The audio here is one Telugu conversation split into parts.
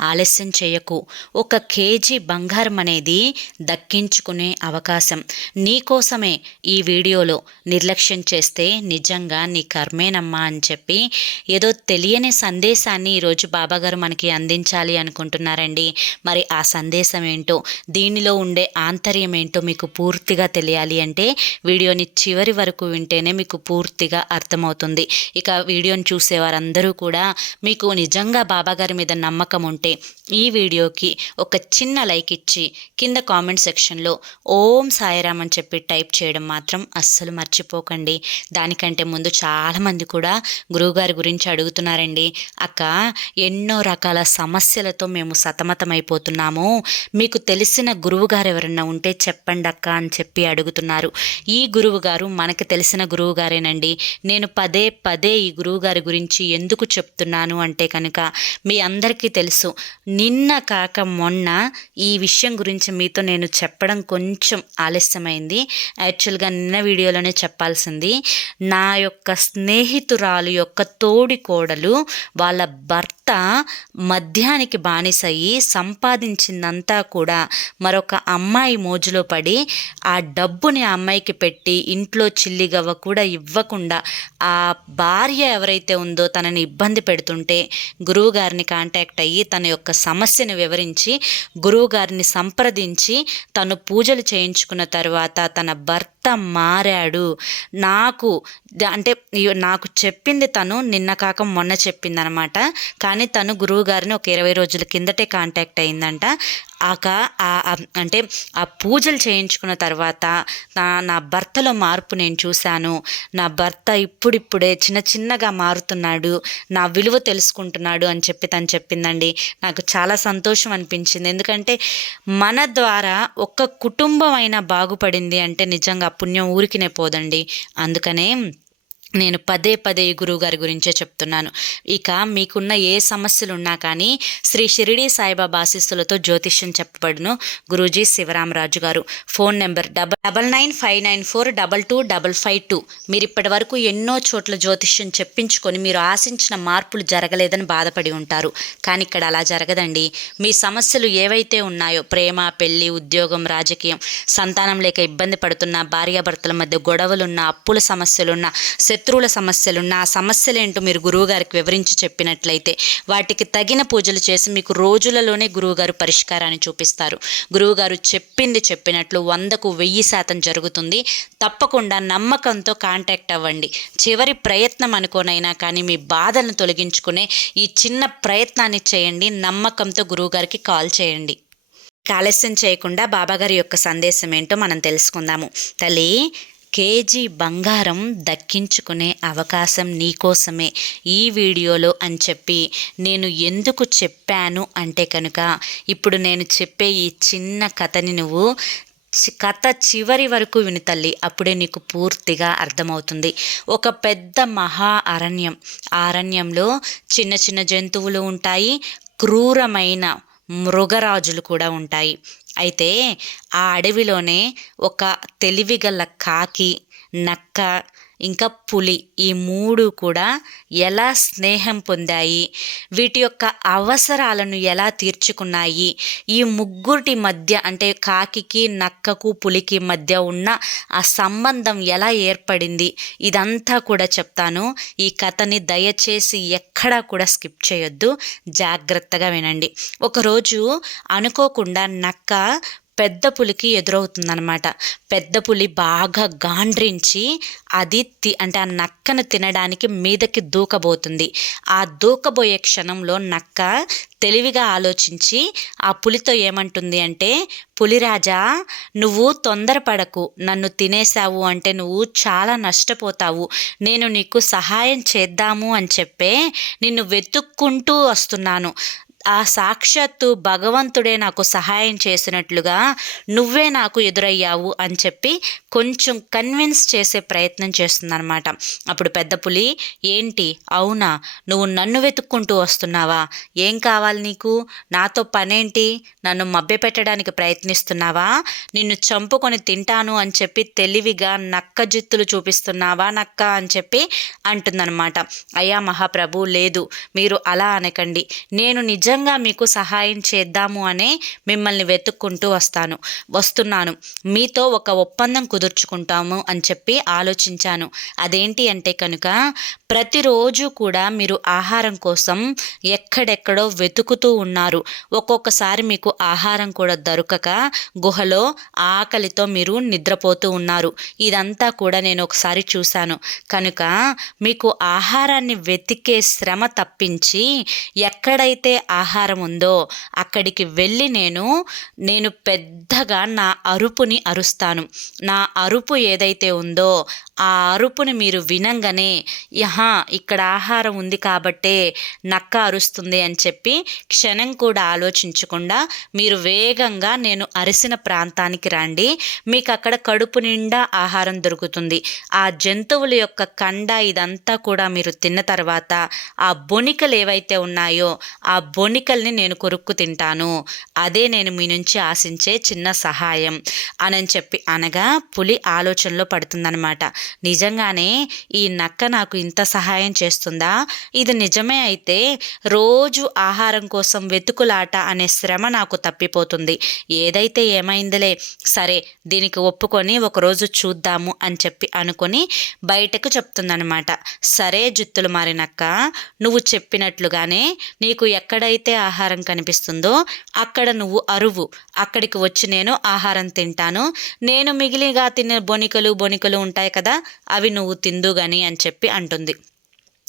ఆలస్యం చేయకు. ఒక కేజీ బంగారం అనేది దక్కించుకునే అవకాశం. నీకోసమే ఈ వీడియోలో నిర్లక్ష్యం చేస్తే నిజంగా నీ కర్మేనమ్మా అని చెప్పి ఏదో తెలియని సందేశాన్ని ఈరోజు బాబాగారు మనకి అందించాలి అనుకుంటున్నారండి. మరి ఆ సందేశం ఏంటో దీనిలో ఉండే ఆంతర్యం ఏంటో మీకు పూర్తిగా తెలియాలి అంటే వీడియోని చివరి వరకు వింటేనే మీకు పూర్తిగా అర్థమవుతుంది. ఇక వీడియోని చూసేవారందరూ కూడా మీకు నిజంగా బాబాగారి మీద నమ్మకం ఉంటే ఈ వీడియోకి ఒక చిన్న లైక్ ఇచ్చి కింద కామెంట్ సెక్షన్లో ఓం సాయిరామ్ అని చెప్పి టైప్ చేయడం మాత్రం అస్సలు మర్చిపోకండి. దానికంటే ముందు చాలామంది కూడా గురువుగారి గురించి అడుగుతున్నారండి. అక్క ఎన్నో రకాల సమస్యలతో మేము సతమతమైపోతున్నాము. మీకు తెలిసిన గురువుగారు ఎవరన్నా ఉంటే చెప్పండి అక్క అని చెప్పి అడుగుతున్నారు. ఈ గురువుగారు మనకి తెలిసిన గురువుగారేనండి నేను పదే పదే ఈ గురువుగారి గురించి ఎందుకు చెప్తున్నాను? అంటే కనుక మీ అందరికీ తెలుసు. నిన్న కాక మొన్న ఈ విషయం గురించి మీతో నేను చెప్పడం కొంచెం ఆలస్యమైంది. యాక్చువల్గా నిన్న వీడియోలోనే చెప్పాల్సింది. నా యొక్క స్నేహితురాలు యొక్క తోడి కోడలు వాళ్ళ భర్త మద్యానికి బానిసయ్యి సంపాదించిందంతా కూడా మరొక అమ్మాయి మోజులో పడి ఆ డబ్బుని ఆ అమ్మాయికి పెట్టి ఇంట్లో చిల్లిగవ్వ కూడా ఇవ్వకుండా ఆ భార్య ఎవరైతే ఉందో తనని ఇబ్బంది పెడుతుంటే గురువు గారిని కాంటాక్ట్ అయ్యి తన యొక్క సమస్యను వివరించి గురువు గారిని సంప్రదించి తను పూజలు చేయించుకున్న తర్వాత తన భర్త మారాడు. నాకు అంటే నాకు చెప్పింది తను నిన్న కాక మొన్న చెప్పింది అనమాట కానీ తను గురువుగారిని ఒక ఇరవై రోజుల కిందటే కాంటాక్ట్ అయిందంట. ఆక అంటే ఆ పూజలు చేయించుకున్న తర్వాత నా నా భర్తలో మార్పు నేను చూశాను. నా భర్త ఇప్పుడిప్పుడే చిన్న చిన్నగా మారుతున్నాడు. నా విలువ తెలుసుకుంటున్నాడు అని చెప్పి తను చెప్పిందండి. నాకు చాలా సంతోషం అనిపించింది. ఎందుకంటే మన ద్వారా ఒక్క కుటుంబం అయినా బాగుపడింది అంటే నిజంగా పుణ్యం ఊరికినే పోదండి. అందుకనే నేను పదే పదే గురువుగారి గురువు గారి గురించే చెప్తున్నాను. ఇక మీకున్న ఏ సమస్యలు ఉన్నా కానీ శ్రీ షిరిడి సాయిబాబా ఆశీస్సులతో జ్యోతిష్యం చెప్పబడును. గురూజీ శివరామరాజు గారు. Phone number double double nine five nine four double two double five two. మీరు ఇప్పటి వరకు ఎన్నో చోట్ల జ్యోతిష్యం చెప్పించుకొని మీరు ఆశించిన మార్పులు జరగలేదని బాధపడి ఉంటారు. కానీ ఇక్కడ అలా జరగదండి. మీ సమస్యలు ఏవైతే ఉన్నాయో ప్రేమ పెళ్ళి ఉద్యోగం రాజకీయం సంతానం లేక ఇబ్బంది పడుతున్న భార్యాభర్తల మధ్య గొడవలున్న అప్పుల సమస్యలున్న శత్రువుల సమస్యలున్న ఆ సమస్యలేంటో మీరు గురువుగారికి వివరించి చెప్పినట్లయితే వాటికి తగిన పూజలు చేసి మీకు రోజులలోనే గురువుగారు పరిష్కారాన్ని చూపిస్తారు. గురువుగారు చెప్పింది చెప్పినట్లు వందకు వెయ్యి శాతం జరుగుతుంది. తప్పకుండా నమ్మకంతో కాంటాక్ట్ అవ్వండి. చివరి ప్రయత్నం అనుకోనైనా కానీ మీ బాధలను తొలగించుకునే ఈ చిన్న ప్రయత్నాన్ని చేయండి. నమ్మకంతో గురువుగారికి కాల్ చేయండి. ఆలస్యం చేయకుండా బాబాగారి యొక్క సందేశం ఏంటో మనం తెలుసుకుందాము. తల్లి కేజీ బంగారం దక్కించుకునే అవకాశం నీకోసమే ఈ వీడియోలో అని చెప్పి నేను ఎందుకు చెప్పాను అంటే కనుక ఇప్పుడు నేను చెప్పే ఈ చిన్న కథని నువ్వు చి- కథ చివరి వరకు విను తల్లి అప్పుడే నీకు పూర్తిగా అర్థమవుతుంది. ఒక పెద్ద మహా అరణ్యం. ఆ అరణ్యంలో చిన్న చిన్న జంతువులు ఉంటాయి క్రూరమైన మృగరాజులు కూడా ఉంటాయి. అయితే ఆ అడవిలోనే ఒక తెలివిగల కాకి నక్క ఇంకా పులి ఈ మూడు కూడా ఎలా స్నేహం పొందాయి? వీటి యొక్క అవసరాలను ఎలా తీర్చుకున్నాయి? ఈ ముగ్గురి మధ్య అంటే కాకికి నక్కకు పులికి మధ్య ఉన్న ఆ సంబంధం ఎలా ఏర్పడింది? ఇదంతా కూడా చెప్తాను. ఈ కథని దయచేసి ఎక్కడా కూడా స్కిప్ చేయొద్దు. జాగ్రత్తగా వినండి. ఒకరోజు అనుకోకుండా నక్క పెద్ద పులికి ఎదురవుతుందనమాట పెద్ద పులి బాగా గాండ్రించి అది తి అంటే ఆ నక్కను తినడానికి మీదకి దూకబోతుంది. ఆ దూకబోయే క్షణంలో నక్క తెలివిగా ఆలోచించి ఆ పులితో ఏమంటుంది అంటే పులిరాజా నువ్వు తొందరపడకు. నన్ను తినేశావు అంటే నువ్వు చాలా నష్టపోతావు. నేను నీకు సహాయం చేద్దాము అని చెప్పే నిన్ను వెతుక్కుంటూ వస్తున్నాను. ఆ సాక్షాత్తు భగవంతుడే నాకు సహాయం చేసినట్లుగా నువ్వే నాకు ఎదురయ్యావు అని చెప్పి కొంచెం కన్విన్స్ చేసే ప్రయత్నం చేస్తుందన్నమాట. అప్పుడు పెద్ద పులి ఏంటి? అవునా? నువ్వు నన్ను వెతుక్కుంటూ వస్తున్నావా? ఏం కావాలి నీకు? నాతో పనేంటి? నన్ను మభ్యపెట్టడానికి ప్రయత్నిస్తున్నావా? నిన్ను చంపుకొని తింటాను అని చెప్పి తెలివిగా నక్క జిత్తులు చూపిస్తున్నావా నక్క అని చెప్పి అంటుందన్నమాట. అయ్యా మహాప్రభు లేదు. మీరు అలా అనకండి. నేను నిజంగా మీకు సహాయం చేద్దాము అనే మిమ్మల్ని వెతుక్కుంటూ వస్తాను వస్తున్నాను. మీతో ఒక ఒప్పందం కుదుర్చుకుంటాము అని చెప్పి ఆలోచించాను. అదేంటి అంటే కనుక ప్రతిరోజు కూడా మీరు ఆహారం కోసం ఎక్కడెక్కడో వెతుకుతూ ఉన్నారు. ఒక్కొక్కసారి మీకు ఆహారం కూడా దొరకక గుహలో ఆకలితో మీరు నిద్రపోతూ ఉన్నారు. ఇదంతా కూడా నేను ఒకసారి చూశాను. కనుక మీకు ఆహారాన్ని వెతికే శ్రమ తప్పించి ఎక్కడైతే ఆహారం ఉందో అక్కడికి వెళ్ళి నేను నేను పెద్దగా నా అరుపుని అరుస్తాను. నా అరుపు ఏదైతే ఉందో ఆ అరుపుని మీరు వినంగానే యహా ఇక్కడ ఆహారం ఉంది కాబట్టే నక్క అరుస్తుంది అని చెప్పి క్షణం కూడా ఆలోచించకుండా మీరు వేగంగా నేను అరిసిన ప్రాంతానికి రండి. మీకు అక్కడ కడుపు నిండా ఆహారం దొరుకుతుంది. ఆ జంతువుల యొక్క కండ ఇదంతా కూడా మీరు తిన్న తర్వాత ఆ బొనికలు ఏవైతే ఉన్నాయో ఆ బొనికల్ని నేను కొరుక్కు తింటాను. అదే నేను మీ నుంచి ఆశించే చిన్న సహాయం అని చెప్పి అనగా పులి ఆలోచనలో పడుతుందనమాట నిజంగానే ఈ నక్క నాకు ఇంత సహాయం చేస్తుందా? ఇది నిజమే అయితే రోజు ఆహారం కోసం వెతుకులాట అనే శ్రమ నాకు తప్పిపోతుంది. ఏదైతే ఏమైందిలే సరే దీనికి ఒప్పుకొని ఒకరోజు చూద్దాము అని చెప్పి అనుకొని బయటకు చెప్తుందనమాట సరే జుత్తులు మారినక్క నువ్వు చెప్పినట్లుగానే నీకు ఎక్కడైతే ఆహారం కనిపిస్తుందో అక్కడ నువ్వు అరువు. అక్కడికి వచ్చి నేను ఆహారం తింటాను. నేను మిగిలిగా తినే బొనికలు బొనికలు ఉంటాయి కదా అవి నువ్వు తిందు గాని అని చెప్పి అంటుంది.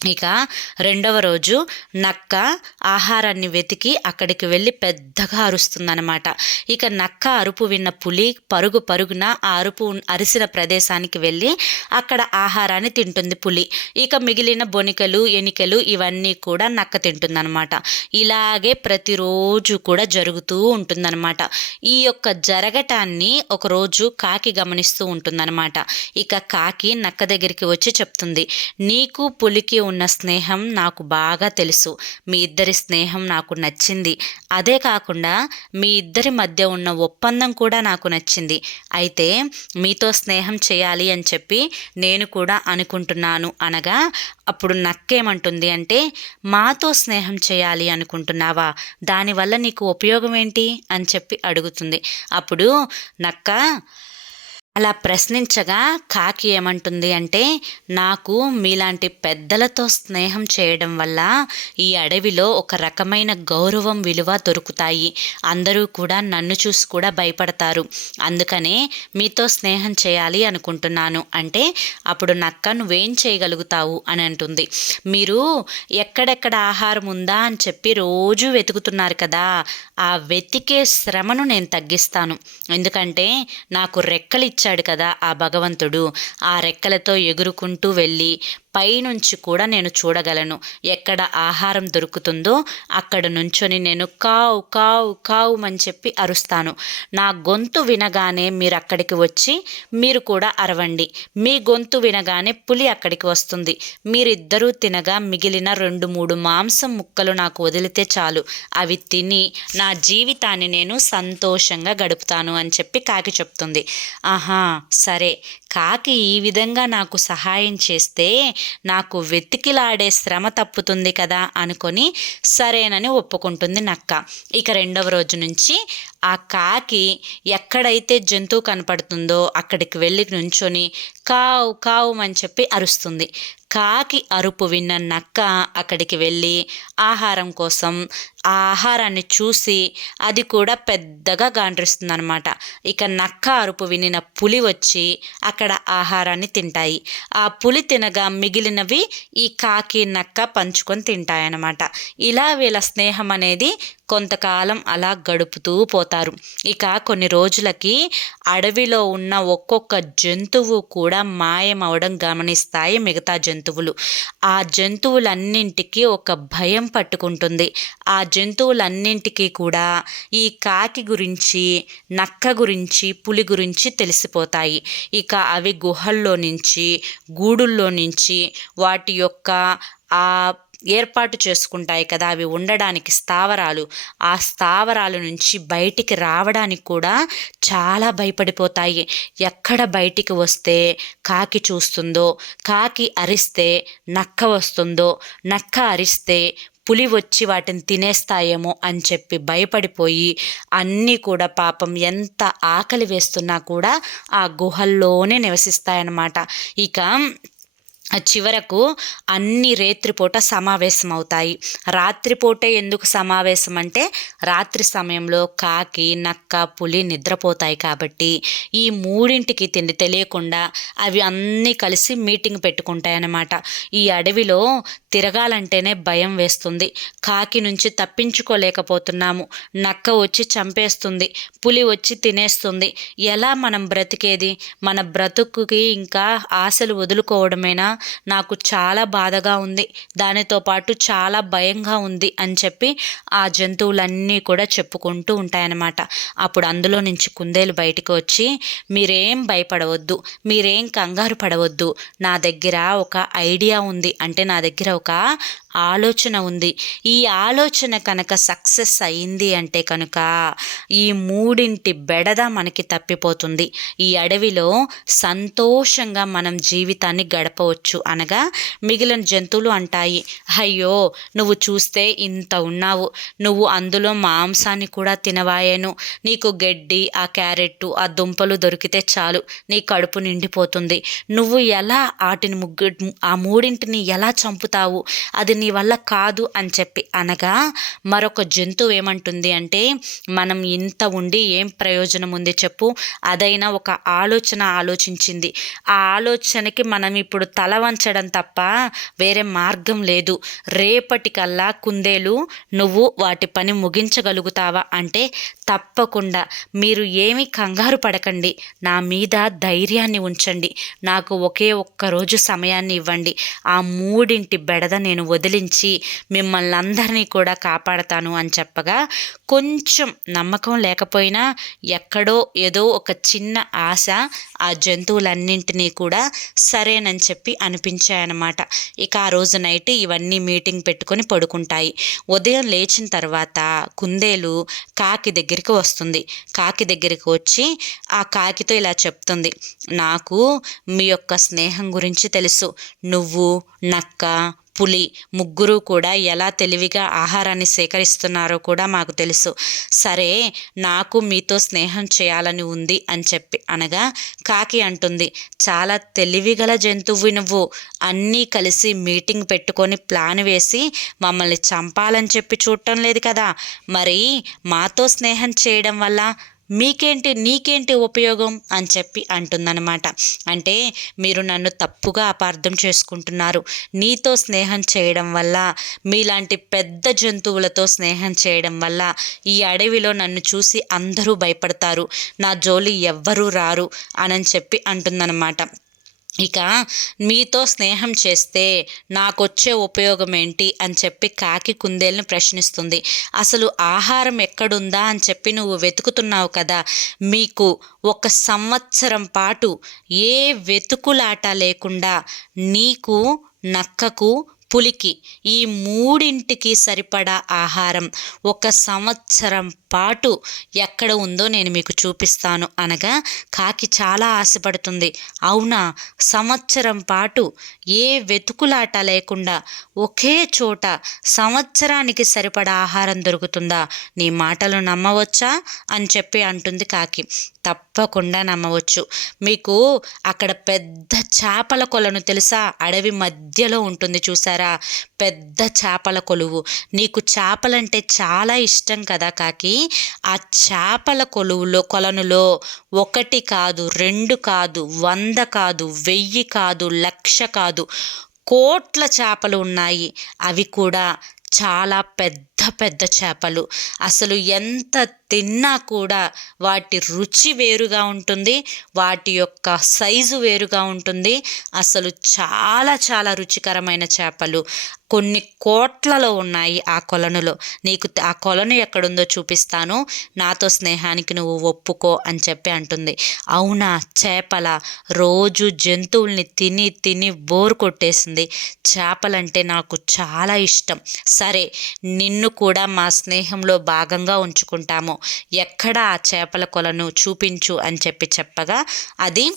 ఇక రెండవ రోజు నక్క ఆహారాన్ని వెతికి అక్కడికి వెళ్ళి పెద్దగా అరుస్తుందన్నమాట. ఇక నక్క అరుపు విన్న పులి పరుగు పరుగున ఆ అరుపు అరిసిన ప్రదేశానికి వెళ్ళి అక్కడ ఆహారాన్ని తింటుంది పులి. ఇక మిగిలిన బొనికలు ఎనికలు ఇవన్నీ కూడా నక్క తింటుందన్నమాట. ఇలాగే ప్రతిరోజు కూడా జరుగుతూ ఉంటుందన్నమాట. ఈ యొక్క జరగటాన్ని ఒకరోజు కాకి గమనిస్తూ ఉంటుందన్నమాట. ఇక కాకి నక్క దగ్గరికి వచ్చి చెప్తుంది నీకు పులికి ఉన్న స్నేహం నాకు బాగా తెలుసు. మీ ఇద్దరి స్నేహం నాకు నచ్చింది. అదే కాకుండా మీ ఇద్దరి మధ్య ఉన్న ఒప్పందం కూడా నాకు నచ్చింది. అయితే మీతో స్నేహం చేయాలి అని చెప్పి నేను కూడా అనుకుంటున్నాను అనగా అప్పుడు నక్కేమంటుంది అంటే మాతో స్నేహం చేయాలి అనుకుంటున్నావా? దానివల్ల నీకు ఉపయోగం ఏంటి? అని చెప్పి అడుగుతుంది. అప్పుడు నక్క అలా ప్రశ్నించగా కాకి ఏమంటుంది అంటే నాకు మీలాంటి పెద్దలతో స్నేహం చేయడం వల్ల ఈ అడవిలో ఒక రకమైన గౌరవం విలువ దొరుకుతాయి. అందరూ కూడా నన్ను చూసి కూడా భయపడతారు. అందుకనే మీతో స్నేహం చేయాలి అనుకుంటున్నాను. అంటే అప్పుడు నక్క నువ్వేం చేయగలుగుతావు? అని అంటుంది. మీరు ఎక్కడెక్కడ ఆహారం ఉందా? అని చెప్పి రోజు వెతుకుతున్నారు కదా. ఆ వెతికే శ్రమను నేను తగ్గిస్తాను. ఎందుకంటే నాకు రెక్కలు చేశాడు కదా ఆ భగవంతుడు. ఆ రెక్కలతో ఎగురుకుంటూ వెళ్ళి పైనుంచి కూడా నేను చూడగలను. ఎక్కడ ఆహారం దొరుకుతుందో అక్కడ నుంచొని నేను కావు కావు కావు అని చెప్పి అరుస్తాను. నా గొంతు వినగానే మీరు అక్కడికి వచ్చి మీరు కూడా అరవండి. మీ గొంతు వినగానే పులి అక్కడికి వస్తుంది. మీరిద్దరూ తినగా మిగిలిన రెండు మూడు మాంసం ముక్కలు నాకు వదిలితే చాలు. అవి తిని నా జీవితాన్ని నేను సంతోషంగా గడుపుతాను అని చెప్పి కాకి చెప్తుంది. ఆహా సరే. కాకి ఈ విధంగా నాకు సహాయం చేస్తే నాకు వెతికిలాడే శ్రమ తప్పుతుంది కదా అనుకొని సరేనని ఒప్పుకుంటుంది నక్క. ఇక రెండవ రోజు నుంచి ఆ కాకి ఎక్కడైతే జంతువు కనపడుతుందో అక్కడికి వెళ్ళి నుంచొని కావు కావు అని చెప్పి అరుస్తుంది. కాకి అరుపు విన్న నక్క అక్కడికి వెళ్ళి ఆహారం కోసం ఆ ఆహారాన్ని చూసి అది కూడా పెద్దగా గాండ్రిస్తుంది అనమాట ఇక నక్క అరుపు వినిన పులి వచ్చి అక్కడ ఆహారాన్ని తింటాయి. ఆ పులి తినగా మిగిలినవి ఈ కాకి నక్క పంచుకొని తింటాయన్నమాట. ఇలా వీళ్ళ స్నేహం అనేది కొంతకాలం అలా గడుపుతూ పోతారు. ఇక కొన్ని రోజులకి అడవిలో ఉన్న ఒక్కొక్క జంతువు కూడా కూడా మాయమవడం గమనిస్తాయి మిగతా జంతువులు. ఆ జంతువులన్నింటికి ఒక భయం పట్టుకుంటుంది. ఆ జంతువులన్నింటికీ కూడా ఈ కాకి గురించి నక్క గురించి పులి గురించి తెలిసిపోతాయి. ఇక అవి గుహల్లో నుంచి గూడుల్లో నుంచి వాటి యొక్క ఆ ఏర్పాటు చేసుకుంటాయి కదా అవి ఉండడానికి స్థావరాలు. ఆ స్థావరాల నుంచి బయటికి రావడానికి కూడా చాలా భయపడిపోతాయి. ఎక్కడ బయటికి వస్తే కాకి చూస్తుందో కాకి అరిస్తే నక్క వస్తుందో నక్క అరిస్తే పులి వచ్చి వాటిని తినేస్తాయేమో అని చెప్పి భయపడిపోయి అన్నీ కూడా పాపం ఎంత ఆకలి వేస్తున్నా కూడా ఆ గుహల్లోనే నివసిస్తాయన్నమాట. ఇక చివరకు అన్ని రేత్రిపూట సమావేశం అవుతాయి ఎందుకు సమావేశం అంటే రాత్రి సమయంలో కాకి నక్క పులి నిద్రపోతాయి కాబట్టి ఈ మూడింటికి తిండి తెలియకుండా అవి అన్నీ కలిసి మీటింగ్ పెట్టుకుంటాయి అన్నమాట ఈ అడవిలో తిరగాలంటేనే భయం వేస్తుంది. కాకి నుంచి తప్పించుకోలేకపోతున్నాము. నక్క వచ్చి చంపేస్తుంది. పులి వచ్చి తినేస్తుంది. ఎలా మనం బ్రతికేది? మన బ్రతుకుకి ఇంకా ఆశలు వదులుకోవడమేనా? నాకు చాలా బాధగా ఉంది. దానితో పాటు చాలా భయంగా ఉంది అని చెప్పి ఆ జంతువులన్నీ కూడా చెప్పుకుంటూ ఉంటాయన్నమాట. అప్పుడు అందులో నుంచి కుందేలు బయటకు వచ్చి మీరేం భయపడవద్దు మీరేం కంగారు పడవద్దు. నా దగ్గర ఒక ఐడియా ఉంది. అంటే నా దగ్గర ఒక ఆలోచన ఉంది. ఈ ఆలోచన కనుక సక్సెస్ అయింది అంటే కనుక ఈ మూడింటి బెడద మనకి తప్పిపోతుంది. ఈ అడవిలో సంతోషంగా మనం జీవితాన్ని గడపవచ్చు అనగా మిగిలిన జంతువులు అంటాయి. అయ్యో నువ్వు చూస్తే ఇంత ఉన్నావు. నువ్వు అందులో మాంసాన్ని కూడా తినవాయను. నీకు గడ్డి ఆ క్యారెట్ ఆ దుంపలు దొరికితే చాలు. నీ కడుపు నిండిపోతుంది. నువ్వు ఎలా వాటిని ముగ్గు ఆ మూడింటిని ఎలా చంపుతావు? అది నీ వల్ల కాదు అని చెప్పి అనగా మరొక జంతువు ఏమంటుంది అంటే మనం ఇంత ఉండి ఏం ప్రయోజనం ఉంది చెప్పు. అదైనా ఒక ఆలోచన ఆలోచించింది. ఆ ఆలోచనకి మనం ఇప్పుడు తల వంచడం తప్ప వేరే మార్గం లేదు. రేపటికల్లా కుందేలు నువ్వు వాటి పని ముగించగలుగుతావా అంటే తప్పకుండా. మీరు ఏమి కంగారు పడకండి. నా మీద ధైర్యాన్ని ఉంచండి. నాకు ఒకే ఒక్క రోజు సమయాన్ని ఇవ్వండి. ఆ మూడింటి బెడద నేను కదిలించి మిమ్మల్ని అందరినీ కూడా కాపాడతాను అని చెప్పగా కొంచెం నమ్మకం లేకపోయినా ఎక్కడో ఏదో ఒక చిన్న ఆశ ఆ జంతువులన్నింటినీ కూడా సరేనని చెప్పి అనిపించాయన్నమాట. ఇక ఆ రోజు నైట్ ఇవన్నీ మీటింగ్ పెట్టుకొని పడుకుంటాయి. ఉదయం లేచిన తర్వాత కుందేలు కాకి దగ్గరికి వస్తుంది. కాకి దగ్గరికి వచ్చి ఆ కాకితో ఇలా చెప్తుంది. నాకు మీ యొక్క స్నేహం గురించి తెలుసు. నువ్వు నక్క పులి ముగ్గురు కూడా ఎలా తెలివిగా ఆహారాన్ని సేకరిస్తున్నారో కూడా మాకు తెలుసు. సరే నాకు మీతో స్నేహం చేయాలని ఉంది అని చెప్పి అనగా కాకి అంటుంది చాలా తెలివిగల జంతువు నువ్వు. అన్నీ కలిసి మీటింగ్ పెట్టుకొని ప్లాన్ వేసి మమ్మల్ని చంపాలని చెప్పి చూడటం లేదు కదా. మరి మాతో స్నేహం చేయడం వల్ల మీకేంటి నీకేంటి ఉపయోగం అని చెప్పి అంటుందన్నమాట. అంటే మీరు నన్ను తప్పుగా అపార్థం చేసుకుంటున్నారు. నీతో స్నేహం చేయడం వల్ల మీలాంటి పెద్ద జంతువులతో స్నేహం చేయడం వల్ల ఈ అడవిలో నన్ను చూసి అందరూ భయపడతారు. నా జోలి ఎవ్వరూ రారు అని చెప్పి అంటుందన్నమాట. ఇక మీతో స్నేహం చేస్తే నాకొచ్చే ఉపయోగం ఏంటి అని చెప్పి కాకి కుందేల్ని ప్రశ్నిస్తుంది. అసలు ఆహారం ఎక్కడుందా అని చెప్పి నువ్వు వెతుకుతున్నావు కదా మీకు ఒక సంవత్సరం పాటు ఏ వెతుకులాట లేకుండా నీకు నక్కకు పులికి ఈ మూడింటికి సరిపడా ఆహారం ఒక సంవత్సరం పాటు ఎక్కడ ఉందో నేను మీకు చూపిస్తాను అనగా కాకి చాలా ఆశపడుతుంది. అవునా? సంవత్సరం పాటు ఏ వెతుకులాట లేకుండా ఒకే చోట సంవత్సరానికి సరిపడా ఆహారం దొరుకుతుందా? నీ మాటలు నమ్మవచ్చా? అని చెప్పి అంటుంది కాకి. తప్పకుండా నమ్మవచ్చు. మీకు అక్కడ పెద్ద చేపల కొలను తెలుసా? అడవి మధ్యలో ఉంటుంది చూసారా? పెద్ద చేపల కొలువు. నీకు చేపలంటే చాలా ఇష్టం కదా కాకి? ఆ చేపల కొలువులో కొలనులో ఒకటి కాదు రెండు కాదు వంద కాదు వెయ్యి కాదు లక్ష కాదు కోట్ల చేపలు ఉన్నాయి. అవి కూడా చాలా పెద్ద పెద్ద చేపలు. అసలు ఎంత తిన్నా కూడా వాటి రుచి వేరుగా ఉంటుంది వాటి యొక్క సైజు వేరుగా ఉంటుంది. అసలు చాలా చాలా రుచికరమైన చేపలు. కొన్ని కోట్లలో ఉన్నాయి ఆ కొలనులో. నీకు ఆ కొలను ఎక్కడుందో చూపిస్తాను. నాతో స్నేహానికి నువ్వు ఒప్పుకో అని చెప్పి అంటుంది. అవునా? చేపల రోజు జంతువుల్ని తిని తిని బోర్ కొట్టేసింది. చేపలంటే నాకు చాలా ఇష్టం. సరే నిన్ను కూడా మా స్నేహంలో భాగంగా ఉంచుకుంటాము. ఎక్కడ ఆ చేపల కొలను చూపించు అని చెప్పి చెప్పగా అది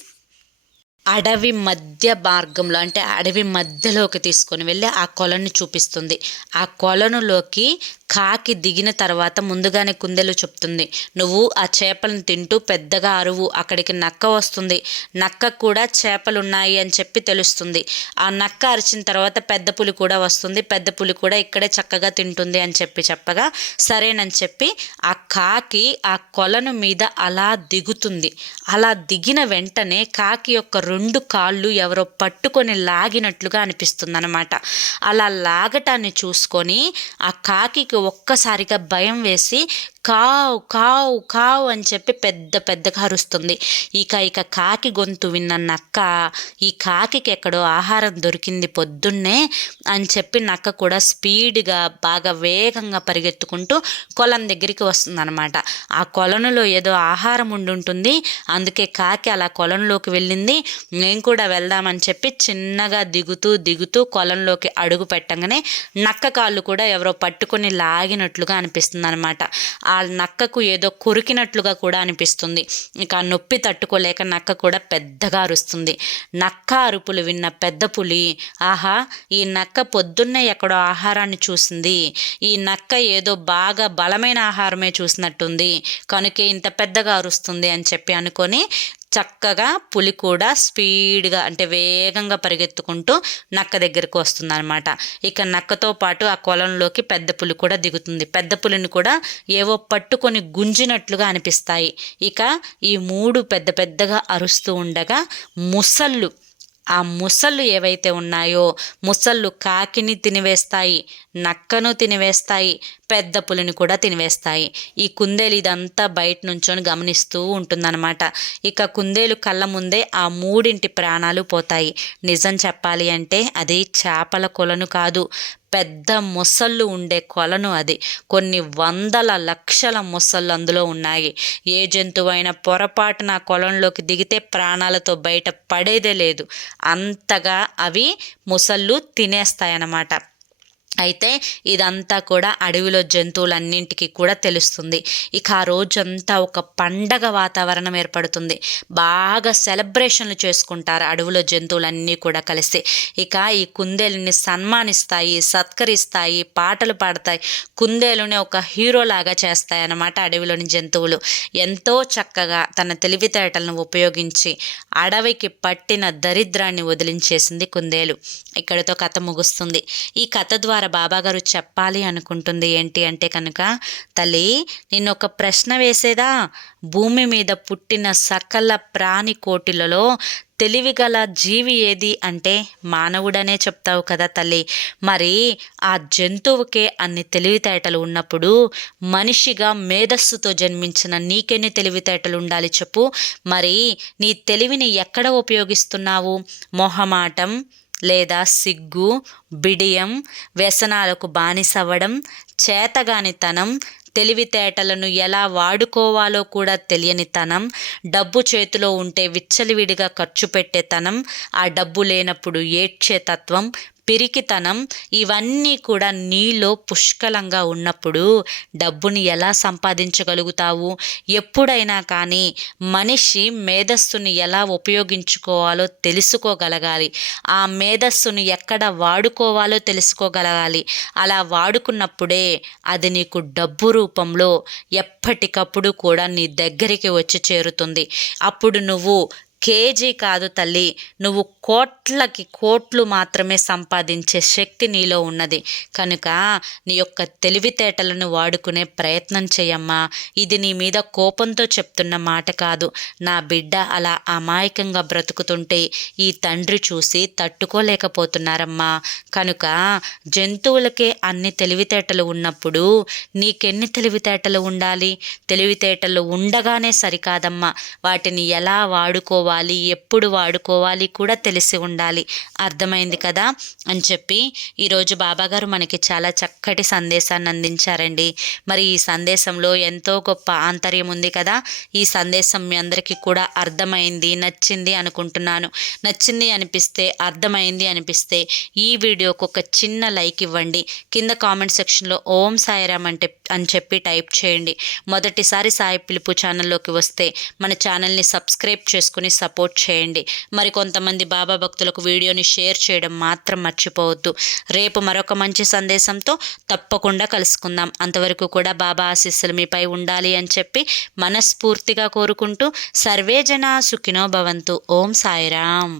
అడవి మధ్య మార్గంలో అంటే అడవి మధ్యలోకి తీసుకొని వెళ్ళి ఆ కొలను చూపిస్తుంది. ఆ కొలనులోకి కాకి దిగిన తర్వాత ముందుగానే కుందెలు చెప్తుంది నువ్వు ఆ చేపలను తింటూ పెద్దగా అరువు అక్కడికి నక్క వస్తుంది. నక్క కూడా చేపలు ఉన్నాయి అని చెప్పి తెలుస్తుంది. ఆ నక్క అరిచిన తర్వాత పెద్ద పులి కూడా వస్తుంది. పెద్ద పులి కూడా ఇక్కడే చక్కగా తింటుంది అని చెప్పి చెప్పగా సరేనని చెప్పి ఆ కాకి ఆ కొలను మీద అలా దిగుతుంది. అలా దిగిన వెంటనే కాకి యొక్క రెండు కాళ్ళు ఎవరో పట్టుకొని లాగినట్లుగా అనిపిస్తుంది అనమాట అలా లాగటాన్ని చూసుకొని ఆ కాకి ఒక్కసారిగా భయం వేసి కావు కావు కావు అని చెప్పి పెద్ద పెద్దగా అరుస్తుంది. ఇక ఇక కాకి గొంతు విన్న నక్క ఈ కాకికి ఎక్కడో ఆహారం దొరికింది పొద్దున్నే అని చెప్పి నక్క కూడా స్పీడ్గా బాగా వేగంగా పరిగెత్తుకుంటూ కొలం దగ్గరికి వస్తుందన్నమాట. ఆ కొలనులో ఏదో ఆహారం ఉండుంటుంది. అందుకే కాకి అలా కొలంలోకి వెళ్ళింది. మేము కూడా వెళ్దామని చెప్పి చిన్నగా దిగుతూ దిగుతూ కొలంలోకి అడుగు పెట్టంగానే నక్క కాళ్ళు కూడా ఎవరో పట్టుకొని లాగినట్లుగా అనిపిస్తుంది అనమాట ఆ నక్కకు ఏదో కొరికినట్లుగా కూడా అనిపిస్తుంది. ఇక నొప్పి తట్టుకోలేక నక్క కూడా పెద్దగా అరుస్తుంది. నక్క అరుపులు విన్న పెద్ద పులి ఆహా ఈ నక్క పొద్దున్నే ఎక్కడో ఆహారాన్ని చూసింది. ఈ నక్క ఏదో బాగా బలమైన ఆహారమే చూసినట్టుంది. కనుకే ఇంత పెద్దగా అరుస్తుంది అని చెప్పి అనుకొని చక్కగా పులి కూడా స్పీడ్గా అంటే వేగంగా పరిగెత్తుకుంటూ నక్క దగ్గరకు వస్తుంది అనమాట ఇక నక్కతో పాటు ఆ కొలంలోకి పెద్ద పులి కూడా దిగుతుంది. పెద్ద పులిని కూడా ఏవో పట్టుకొని గుంజినట్లుగా అనిపిస్తాయి. ఇక ఈ మూడు పెద్ద పెద్దగా అరుస్తూ ఉండగా ముసళ్ళు ఆ ముసళ్ళు ఏవైతే ఉన్నాయో ముసళ్ళు కాకిని తినివేస్తాయి నక్కను తినివేస్తాయి పెద్ద పులిని కూడా తినివేస్తాయి. ఈ కుందేలు ఇదంతా బయట నుంచొని గమనిస్తూ ఉంటుందన్నమాట. ఇక కుందేలు కళ్ళ ముందే ఆ మూడింటి ప్రాణాలు పోతాయి. నిజం చెప్పాలి అంటే అది చేపల కొలను కాదు. పెద్ద మొసళ్ళు ఉండే కొలను అది. కొన్ని వందల లక్షల మొసళ్ళు అందులో ఉన్నాయి. ఏ జంతువైనా పొరపాటున కొలంలోకి దిగితే ప్రాణాలతో బయట పడేదే లేదు. అంతగా అవి మొసళ్ళు తినేస్తాయన్నమాట. అయితే ఇదంతా కూడా అడవిలో జంతువులన్నింటికి కూడా తెలుస్తుంది. ఇక ఆ రోజంతా ఒక పండగ వాతావరణం ఏర్పడుతుంది. బాగా సెలబ్రేషన్లు చేసుకుంటారు అడవిలో జంతువులన్నీ కూడా కలిసి. ఇక ఈ కుందేలుని సన్మానిస్తాయి సత్కరిస్తాయి పాటలు పాడతాయి. కుందేలుని ఒక హీరోలాగా చేస్తాయి అన్నమాట అడవిలోని జంతువులు. ఎంతో చక్కగా తన తెలివితేటలను ఉపయోగించి అడవికి పట్టిన దరిద్రాన్ని వదిలించేసింది కుందేలు. ఇక్కడితో కథ ముగుస్తుంది. ఈ కథ ద్వారా ద్వారా బాబాగారు చెప్పాలి అనుకుంటుంది. ఏంటి అంటే కనుక తల్లి నిన్ను ఒక ప్రశ్న వేసేదా? భూమి మీద పుట్టిన సకల ప్రాణి కోటిలలో తెలివిగల జీవి ఏది అంటే మానవుడనే చెప్తావు కదా తల్లి. మరి ఆ జంతువుకే అన్ని తెలివితేటలు ఉన్నప్పుడు మనిషిగా మేధస్సుతో జన్మించిన నీకెన్ని తెలివితేటలు ఉండాలి చెప్పు. మరి నీ తెలివిని ఎక్కడ ఉపయోగిస్తున్నావు? మొహమాటం లేదా సిగ్గు బిడియం వ్యసనాలకు బానిసవ్వడం చేతగానితనం తెలివితేటలను ఎలా వాడుకోవాలో కూడా తెలియనితనం డబ్బు చేతిలో ఉంటే విచ్చలివిడిగా ఖర్చు పెట్టేతనం ఆ డబ్బు లేనప్పుడు ఏడ్చే తత్వం పిరికితనం ఇవన్నీ కూడా నీలో పుష్కలంగా ఉన్నప్పుడు డబ్బుని ఎలా సంపాదించగలుగుతావు? ఎప్పుడైనా కానీ మనిషి మేధస్సుని ఎలా ఉపయోగించుకోవాలో తెలుసుకోగలగాలి. ఆ మేధస్సును ఎక్కడ వాడుకోవాలో తెలుసుకోగలగాలి. అలా వాడుకున్నప్పుడే అది నీకు డబ్బు రూపంలో ఎప్పటికప్పుడు కూడా నీ దగ్గరికి వచ్చి చేరుతుంది. అప్పుడు నువ్వు కేజీ కాదు తల్లి. నువ్వు కోట్లకి కోట్లు మాత్రమే సంపాదించే శక్తి నీలో ఉన్నది. కనుక నీ యొక్క తెలివితేటలను వాడుకునే ప్రయత్నం చేయమ్మా. ఇది నీ మీద కోపంతో చెప్తున్న మాట కాదు. నా బిడ్డ అలా అమాయకంగా బ్రతుకుతుంటే ఈ తండ్రి చూసి తట్టుకోలేకపోతున్నారమ్మా. కనుక జంతువులకే అన్ని తెలివితేటలు ఉన్నప్పుడు నీకెన్ని తెలివితేటలు ఉండాలి? తెలివితేటలు ఉండగానే సరికాదమ్మా. వాటిని ఎలా వాడుకోవాలి? ఎప్పుడు వాడుకోవాలి కూడా తెలిసి ఉండాలి. అర్థమైంది కదా? అని చెప్పి ఈరోజు బాబాగారు మనకి చాలా చక్కటి సందేశాన్ని అందించారండి. మరి ఈ సందేశంలో ఎంతో గొప్ప ఆంతర్యం ఉంది కదా? ఈ సందేశం మీ అందరికీ కూడా అర్థమైంది నచ్చింది అనుకుంటున్నాను. నచ్చింది అనిపిస్తే అర్థమైంది అనిపిస్తే ఈ వీడియోకు ఒక చిన్న లైక్ ఇవ్వండి. కింద కామెంట్ సెక్షన్లో ఓం సాయిరామ్ అంటే అని చెప్పి టైప్ చేయండి. మొదటిసారి సాయి పిలుపు ఛానల్లోకి వస్తే మన ఛానల్ని సబ్స్క్రైబ్ చేసుకుని సపోర్ట్ చేయండి. మరి కొంతమంది బాబా భక్తులకు వీడియోని షేర్ చేయడం మాత్రం మర్చిపోవద్దు. రేపు మరొక మంచి సందేశంతో తప్పకుండా కలుసుకుందాం. అంతవరకు కూడా బాబా ఆశీస్సులు మీపై ఉండాలి అని చెప్పి మనస్ఫూర్తిగా కోరుకుంటూ సర్వేజన సుఖినో భవంతు. ఓం సాయిరామ్.